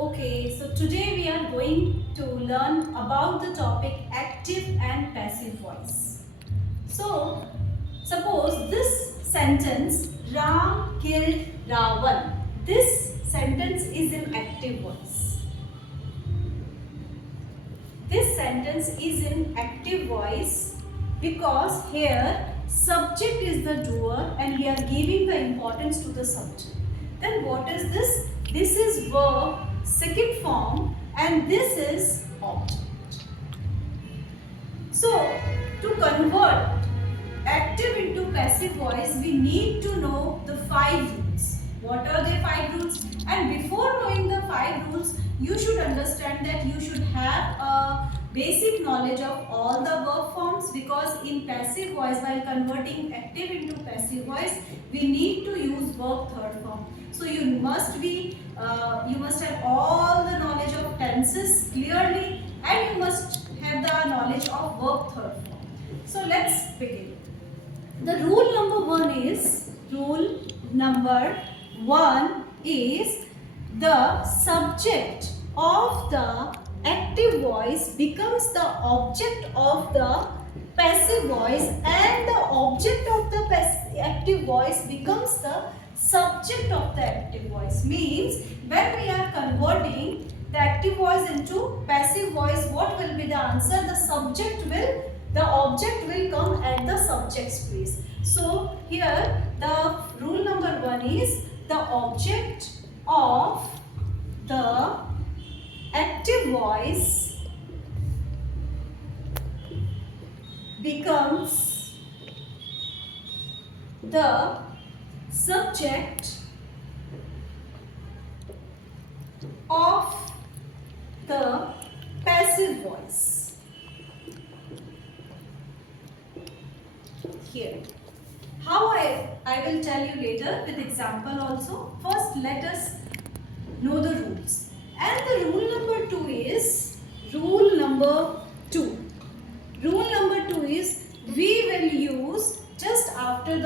Okay, so today we are going to learn about the topic active and passive voice. So, suppose this sentence Ram killed Ravan. This sentence is in active voice. This sentence is in active voice because here subject is the doer and we are giving the importance to the subject. Then what is this? This is verb second form and this is object. So to convert active into passive voice we need to know the 5 rules. What are the 5 rules? And before knowing the 5 rules you should understand that you should have a basic knowledge of all the verb forms, because in passive voice while converting active into passive voice we need to use verb third form. So you must have all the knowledge of tenses clearly and you must have the knowledge of verb third form. So let's begin. The rule number one is the subject of the active voice becomes the object of the passive voice and the object of the active voice becomes the subject of the active voice. Means when we are converting the active voice into passive voice, what will be the answer? The object will come at the subject's place. So here the rule number 1 is the object of the active voice becomes the subject of the passive voice. Here. How I will tell you later with example also. First let us know the rules. And the rule number 2 is Rule number 2 is we will use just after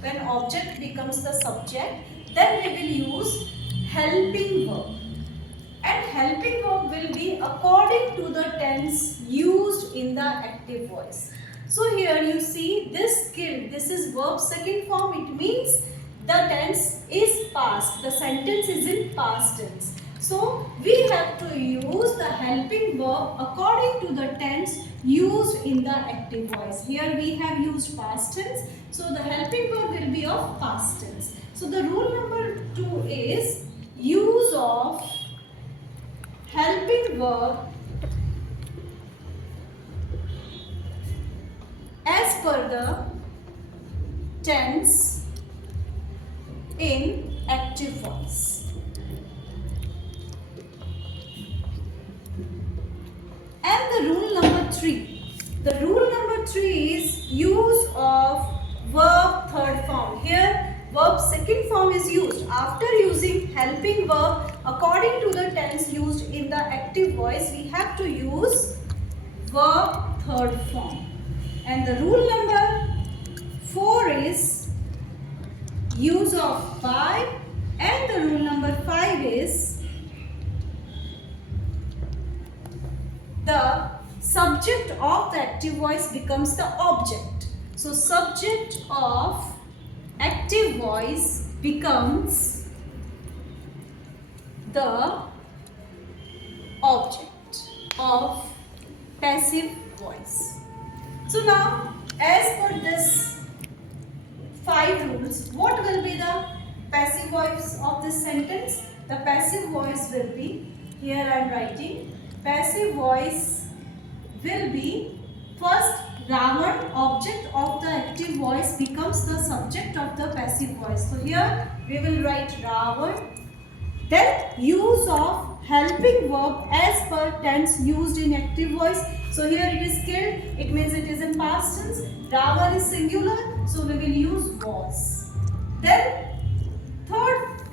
when object becomes the subject, then we will use helping verb. And helping verb will be according to the tense used in the active voice. So here you see this killed, this is verb second form, it means the tense is past, the sentence is in past tense. So we have to use the helping verb according to the tense used in the active voice. Here we have used past tense, so the helping verb will be of past tense. So the rule number 2 is use of helping verb as per the tense in active voice. And the rule number 3. The rule number 3 is use of verb third form. Here verb second form is used. After using helping verb according to the tense used in the active voice, we have to use verb third form. And the rule number 4 is use of by, and the rule number 5 is the subject of the active voice becomes the object. So subject of active voice becomes the object of passive voice. So now as per this 5 rules, what will be the passive voice of this sentence? The passive voice will be, here I am writing, passive voice will be first Ravan, object of the active voice becomes the subject of the passive voice. So here we will write Ravan. Then use of helping verb as per tense used in active voice. So here it is killed, it means it is in past tense. Ravan is singular, so we will use was. Then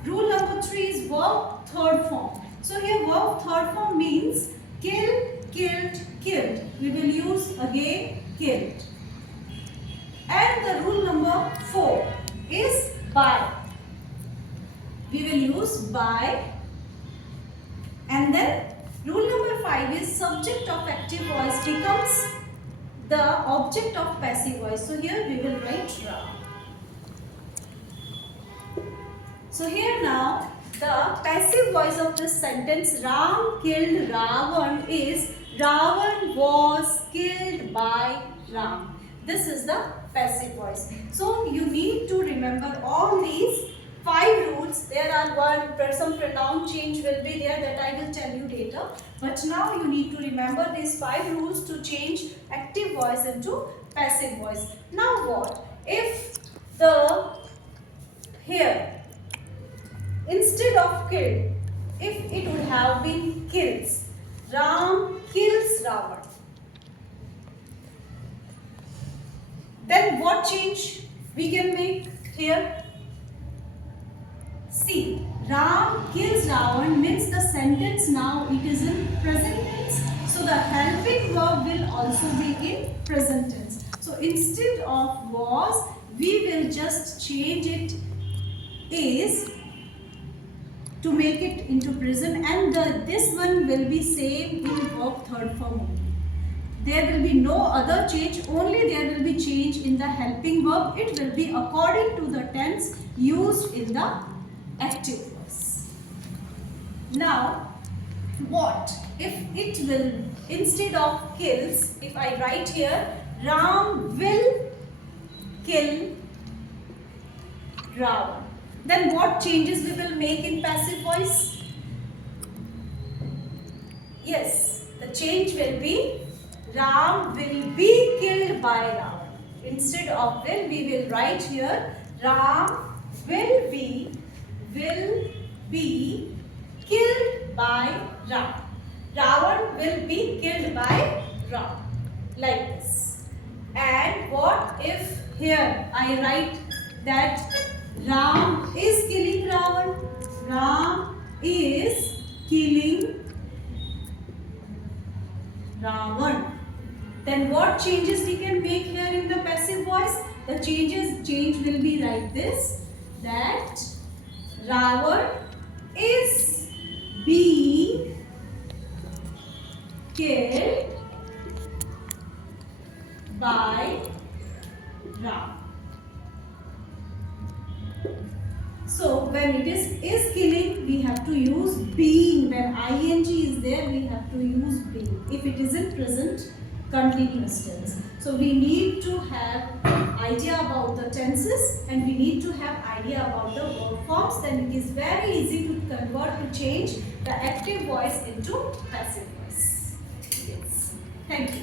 rule number 3 is verb third form. So here verb third form means kill, killed, killed. We will use again killed. And the rule number 4 is by. We will use by active voice becomes the object of passive voice. So here we will write Ram. So here now the passive voice of this sentence Ram killed Ravan is Ravan was killed by Ram. This is the passive voice. So you need to remember all these 5 rules. There are some pronoun change will be there that I will tell you later. But now you need to remember these 5 rules to change active voice into passive voice. Now what? If the here instead of killed, if it would have been kills, Ram kills Ravan, then what change we can make here? See, Ram kills Ravan means the sentence now it is in present tense. So the helping verb will also be in present tense. So instead of was, we will just change it is to make it into present, and this one will be same in verb third form only. There will be no other change, only there will be change in the helping verb. It will be according to the tense used in the active voice. Now, what if it will, instead of kills, if I write here, Ram will kill Ravan, then what changes we will make in passive voice? Yes, the change will be Ram will be killed by Ravan. Instead of will, we will write here Ram will be killed by Ram. Ravan will be killed by Ram. Like this. And what if here I write that Ram is killing Ravan? Ram is killing Ravan. Then what changes we can make here in the passive voice? The change will be like this, that Ravan is being killed by Ram. So when it is killing, we have to use being. When ing is there, we have to use being. If it is in present continuous tense. So we need to have idea about the tenses and we need to have idea about the verb forms. Then it is very easy to convert, to change the active voice into passive voice. Yes. Thank you.